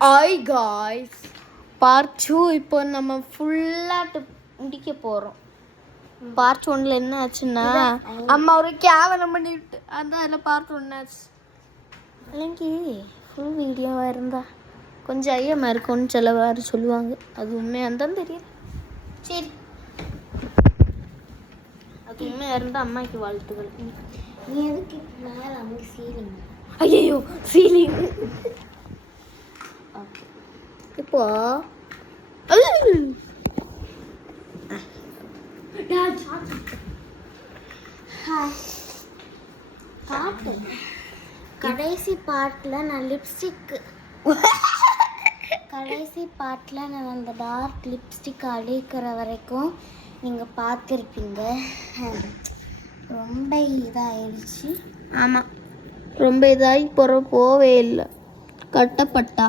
Hi guys, part 2 இப்போ நம்ம ஃபுல்லாக முடிக்க போகிறோம். பார்ட் 1ல என்ன ஆச்சுன்னா அம்மா ஒரு கேவலம் பண்ணிவிட்டு அதான் அதில் பார்ட் 1 ஆச்சு. இல்லைங்கி ஃபுல் வீடியோவாக இருந்தா கொஞ்சம் ஐயமாக இருக்கும்னு சிலவாறு சொல்லுவாங்க. அது உண்மையாக தான் தெரியல. சரி, அது உண்மையாக இருந்தால் அம்மாக்கு வாழ்த்துக்கள். நீ எதுக்கு மேலே அங்கே சீலிங்? ஐயோ சீலிங். ஓகே, இப்போ பாட்டு கடைசி பாட்டில் நான் கடைசி பாட்டில் நான் அந்த டார்க் லிப்ஸ்டிக் அழிக்கிற வரைக்கும் நீங்கள் பார்த்துருப்பீங்க. ரொம்ப இதாகிடுச்சு. ஆமாம், ரொம்ப இதாகி போவே இல்லை, கட்டப்பட்டா.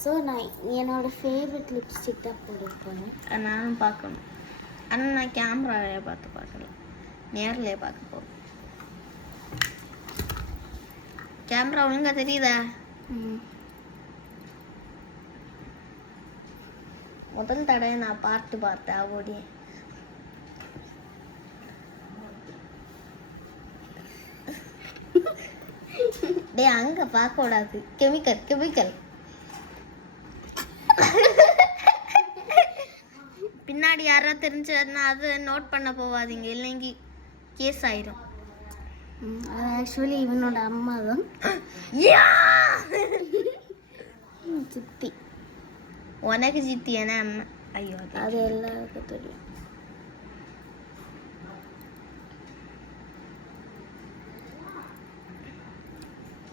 ஸோ நான் என்னோடய ஃபேவரட் லிப்ஸ்டிக் தான் போட்டுருப்பேன். நானும் பார்க்கணும், ஆனால் நான் கேமராவிலே பார்க்கல, நேரில் பார்க்க போகிறேன். கேமரா ஒழுங்கா தெரியுதா? முதல் தடவை நான் பார்த்தேன் ஓடி. டே அங்க பார்க்க கூடாது, கெமிக்கல். பின்னாடி யாரா தெரிஞ்சதுன்னா அது நோட் பண்ண போவாதீங்க, இல்லைங்க கேஸ் ஆயிரும். அது ஆக்சுவலி இவனோட அம்மா தான். சித்தி. உனக்கு சித்தி என்ன அம்மா? ஐயோ, அது எல்லாருக்கும் தெரியும்.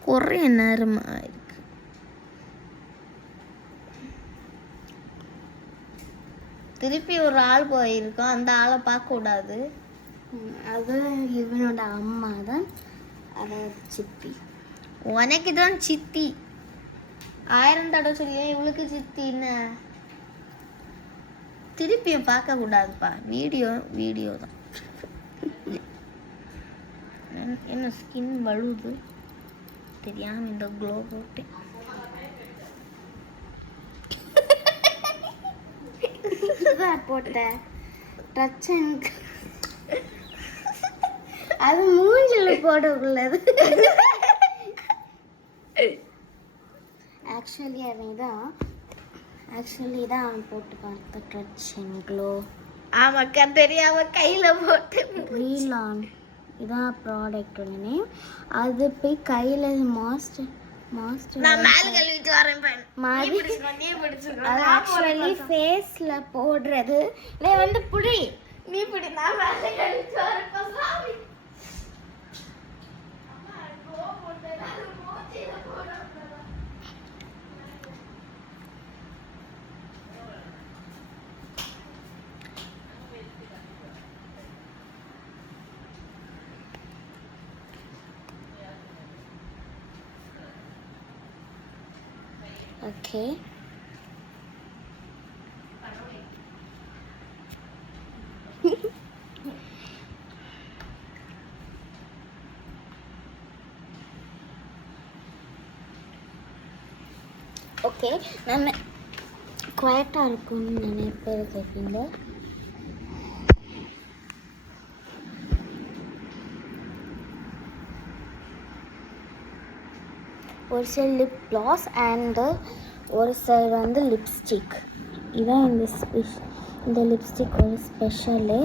குறை நேரமா இருக்கு. திருப்பி ஒரு ஆள் போயிருக்கோம், அந்த ஆளை பார்க்க கூடாது. அது இவனோட அம்மா தான், அதாவது சித்தி. உனக்கு தான் சித்தி 1000 தடவை சொல்லி இவளுக்கு சித்தின்னு. திருப்பியும் பார்க்க கூடாதுப்பா, வீடியோ தான். என்ன ஸ்கின் வழுது தெரியாம இந்த க்ளோ போட்டேன். போட்டேன் அது மூஞ்சில போட உள்ளது. ஆக்சுவலி தான் போட்டு பார்த்த டச் அண்ட் க்ளோ. ஆமாக்கா, தெரியாம கையில போட்டு ரீலான் இதான் ப்ராடக்ட் ஒன்று. அது போய் கையில் மாஸ்டர் நான் மேல கழுவிட்டு வரேன் அது ஆக்சுவலி ஃபேஸில் போடுறது. நீ வந்து புடி, நீ பிடி, நான் மேல கழுவிட்டு வரேன். Okay, okay. நம்ம குவைட்டாக இருக்கும்னு நிறைய பேர் கேட்பீங்க. ஒரு சைடு லிப் க்ளாஸ் அண்டு ஒரு சைடு வந்து லிப்ஸ்டிக். இதான் இந்த லிப்ஸ்டிக் ஒரு ஸ்பெஷலு.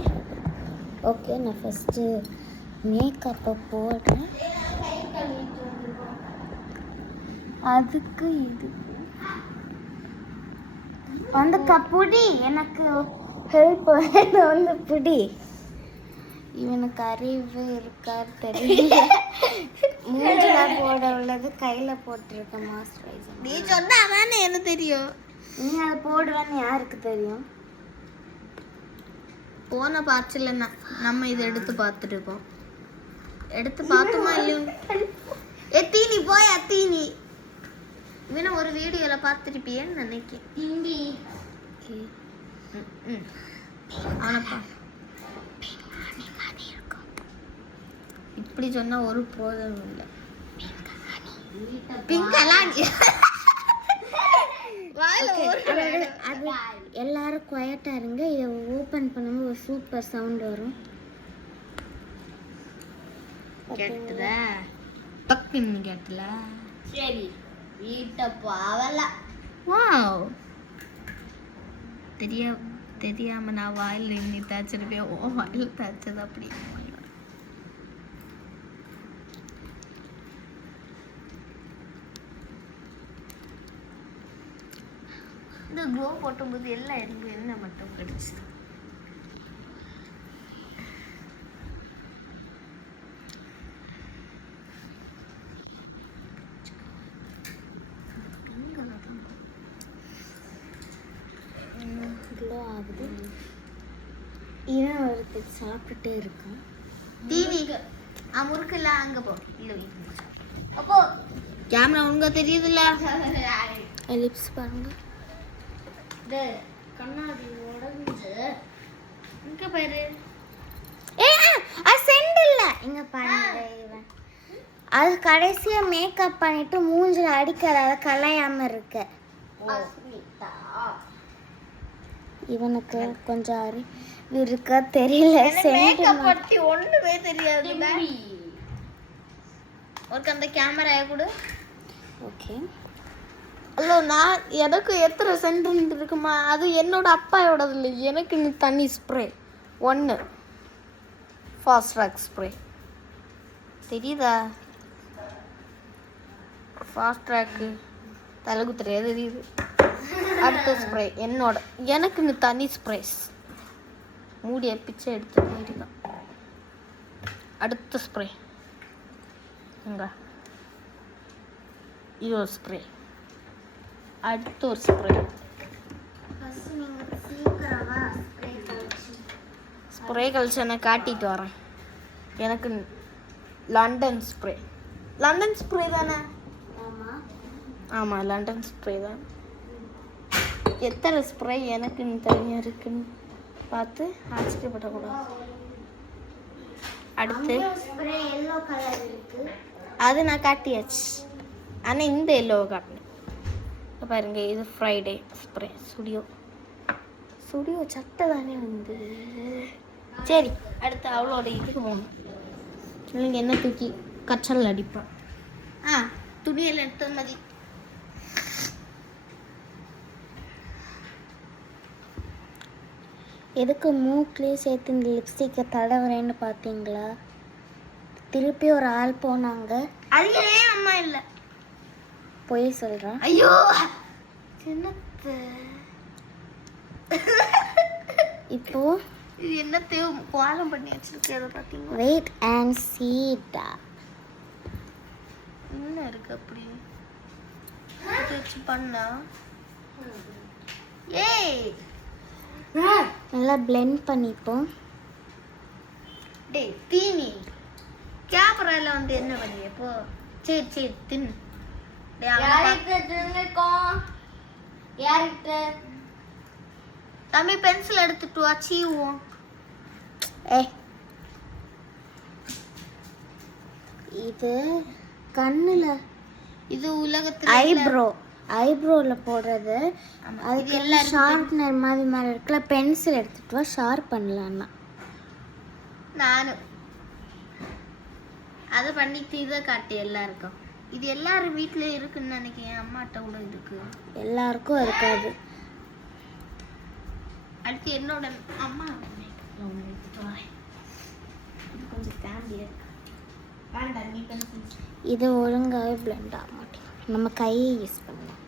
ஓகே, நான் ஃபஸ்ட்டு மேக்கப்பை போடுறேன். அதுக்கு இது வந்து கப்புடி, எனக்கு ஹெல்ப் வந்து புடி. இவனுக்கு அறிவு இருக்காது தெரியல. மூஞ்சில போட உள்ளது கையில் போட்டிருக்க மாய்ஸ்சரைசர். நீ சொன்னா தானே என்ன தெரியும். நீ அதை போடுவேன்னு யாருக்கு தெரியும்? போன பார்ட்ஸ்ல நம்ம இதை எடுத்து பார்த்துருக்கோம். எடுத்து பார்த்தோமா இல்லையோ? எத்தீனி போய் அத்தீனி இவனை ஒரு வீடியோல பார்த்துருப்பியேன்னு நினைக்கிறேன். அவனப்பா இப்படி சொன்னா ஒரு பிரோஜனம் இல்லை. பிங்க் எல்லாம் வாயில அது எல்லாரும் குவைட்டா இருங்க. இதை ஓபன் பண்ணும்போது ஒரு சூப்பர் சவுண்ட் வரும். கேட்டுதா டக்குன்னு கேட்டல. சரி வீட்டை பாவல. வாவ் தெரியாம நான் வாயில் எண்ணி தாச்சிருப்பேன். ஓ வாயில் தாச்சது அப்படி. இந்த க்ளோ போட்டும்போது எல்லாம் எனக்கு என்ன மட்டும் கிடைச்சது. க்ளோ ஆகுது. இவன் ஒருத்தர் சாப்பிட்டுட்டே இருக்கான். டிவி முறுக்குல அங்க போ. இல்ல அப்போ கேமரா உங்க தெரியுதுல்ல. லிப்ஸ் பாருங்க. கண்ணாடி உடஞ்சு இங்க பாரு. அது சென்ட் இல்ல. இங்க பாருங்க. இவன் அது கடைசியா மேக்கப் பண்ணிட்டு மூஞ்சில அடிக்காத, அதை கலையாம இருக்கு. இவனுக்கு கொஞ்சம் அறிவு இருக்கா தெரியல. மேக்கப் பத்தி ஒண்ணுமே தெரியாது. ஒரு அந்த கேமரா கூட. ஓகே. ஹலோ, நான் எனக்கு எத்தனை சென்ட் இருக்குமா? அது என்னோட அப்பாயோடது இல்லை. எனக்கு நீ தண்ணி ஸ்ப்ரே ஒன்று ஃபாஸ்ட் ட்ராக் ஸ்ப்ரே தெரியுதா? ஃபாஸ்ட் ட்ராக்கு தலைகுத்துறையா தெரியுது. அடுத்த ஸ்ப்ரே என்னோட. எனக்கு இந்த தண்ணி ஸ்ப்ரேஸ் மூடிய பிச்சை எடுத்து போயிருக்கான். அடுத்த ஸ்ப்ரே எங்க இது ஒரு ஸ்ப்ரே. அடுத்த ஒரு ஸ்ப்ரே. ஸ்ப்ரே கலெக்ஷனை காட்டிட்டு வரேன். எனக்கு லண்டன் ஸ்ப்ரே. லண்டன் ஸ்ப்ரே தானே? ஆமாம் லண்டன் ஸ்ப்ரே தான். எத்தனை ஸ்ப்ரே எனக்கு தனியாக இருக்குன்னு பார்த்து ஆச்சரியப்படக்கூடாது. அடுத்து எல்லோ கலர் இருக்கு. அது நான் காட்டியாச்சு. ஆனால் இந்த எல்லோவை காட்டணும். பாருங்க, இது ஃப்ரைடே ஸ்ப்ரே. சுடியோ சட்டை தானே வந்து. சரி அடுத்து அவளோட இதுக்கு போகணும். இல்லைங்க என்ன தூக்கி கச்சல் அடிப்பான். துணியில் எடுத்த மாதிரி. எதுக்கு மூக்லேயே சேர்த்து இந்த லிப்ஸ்டிக்கை தடவுறேன்னு பார்த்தீங்களா? திருப்பி ஒரு ஆள் போனாங்க. அது ஏன் அம்மா இல்லை போய் சொல்கிறேன். ஐயோ சின்னத்து. இப்போ இது என்ன தேவை கோலம் பண்ணி வச்சிருக்கேன். பார்த்தீங்களா? வெயிட் அண்ட் சீடா என்ன இருக்கு அப்படி வச்சு பண்ணா? ஏய் நல்லா பிளெண்ட் பண்ணிப்போம். டேய் தீனி கேமரால வந்து என்ன பண்ணிய போ. சரி சரி தின்னு. தம்பி பென்சில் எடுத்துட்டு வா சீவோம். இது கண்ணுல, இது உலகத்துல ஐப்ரோல போடுறது. அதுக்கு எல்லாம் ஷார்ப்னர் மாதிரி மேலே இருக்கல. பென்சில் எடுத்துட்டு வா ஷார்ப் பண்ணலான்னா. நானும் அதை பண்ணிட்டு இதை காட்டு எல்லாருக்கும். இது எல்லாரும் வீட்டில் இருக்குன்னு நினைக்கிறேன். அம்மாட்ட கூட இருக்கு. எல்லாருக்கும் இருக்காது. அடுத்து என்னோட அம்மா எடுத்துட்டு வரேன். இது கொஞ்சம் ஃபேமிலியாக இருக்கு. வேண்டாம் நீ பென்சில். இது ஒழுங்காகவே பிளெண்ட் ஆக மாட்டேங்குது. நம்ம கையை யூஸ் பண்ணலாம்.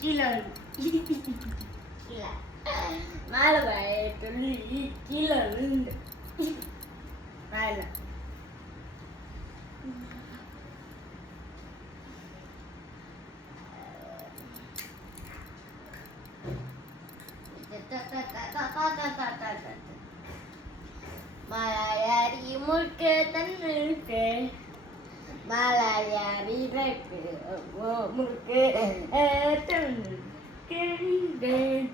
கீழே மேலே சொல்லி கீழே விழுந்து மேலே. மலையாரி முறுக்கு தன்னுக்கு மலையாரி முறுக்கு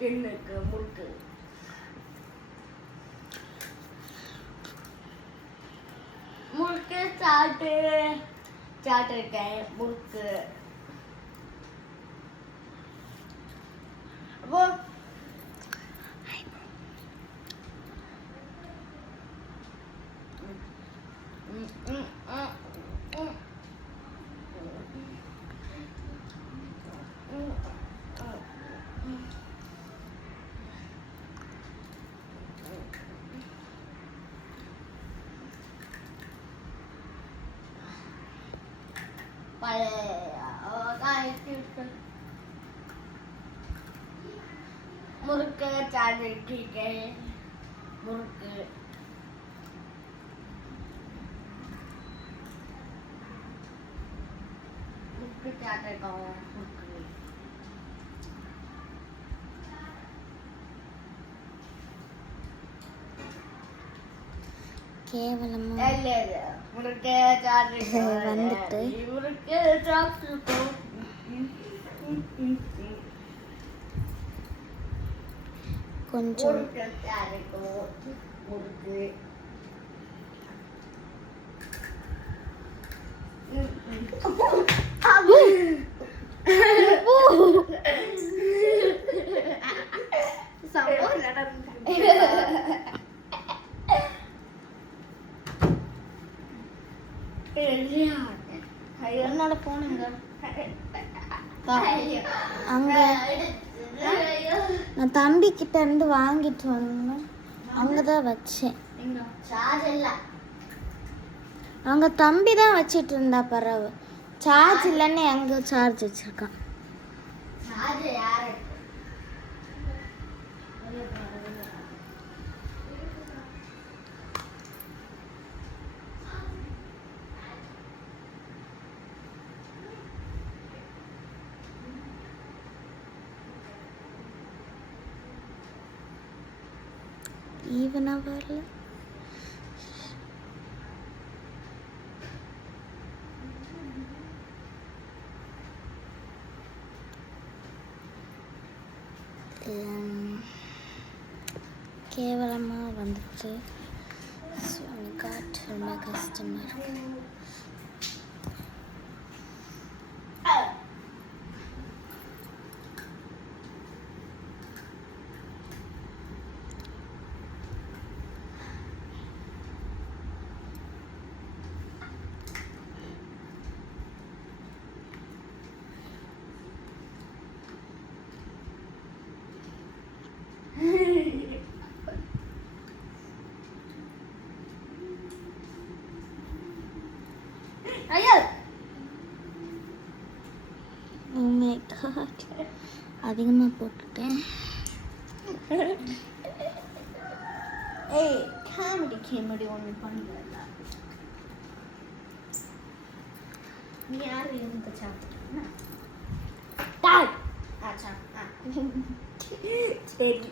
தின்னுக்கு முறுக்கு முறுக்கு சாப்பிட்டுருக்கேன் முறுக்கு அப்போ முறுக்கு சாப்பிட்டுருக்கேன் முறுக்கு முறுக்கு சாப்பிட்டுருக்கோம் முறுக்கு கேவலமா முறுக்கு சாப்பிட்டுருக்கோம் வந்துட்டு முறுக்கு சாப்பிட்டுருக்கோம் கொஞ்சம் முறுக்கு சாப்பிட்டுருக்கோம் முறுக்கு சம்பவம் நடந்து என்னோட போனுங்க அங்க நான் தம்பி கிட்ட இருந்து வாங்கிட்டு வந்தேன், அங்கதான் வச்சேன். அங்க தம்பி தான் வச்சிட்டு இருந்தா பரவ சார்ஜ் இல்லைன்னு எங்க சார்ஜ் வச்சிருக்கான். ஈவனா வரல. கேவலமா வந்துச்சு. ரொம்ப கஷ்டமா இருக்கு. Oh my God. அதிகமா போட்டுட்டேன். ஏய் காமெடி ஒன்று பண்ணுறா. நீ யார் இருந்து சாப்பிட்டா டாய் ஆச்சா சரி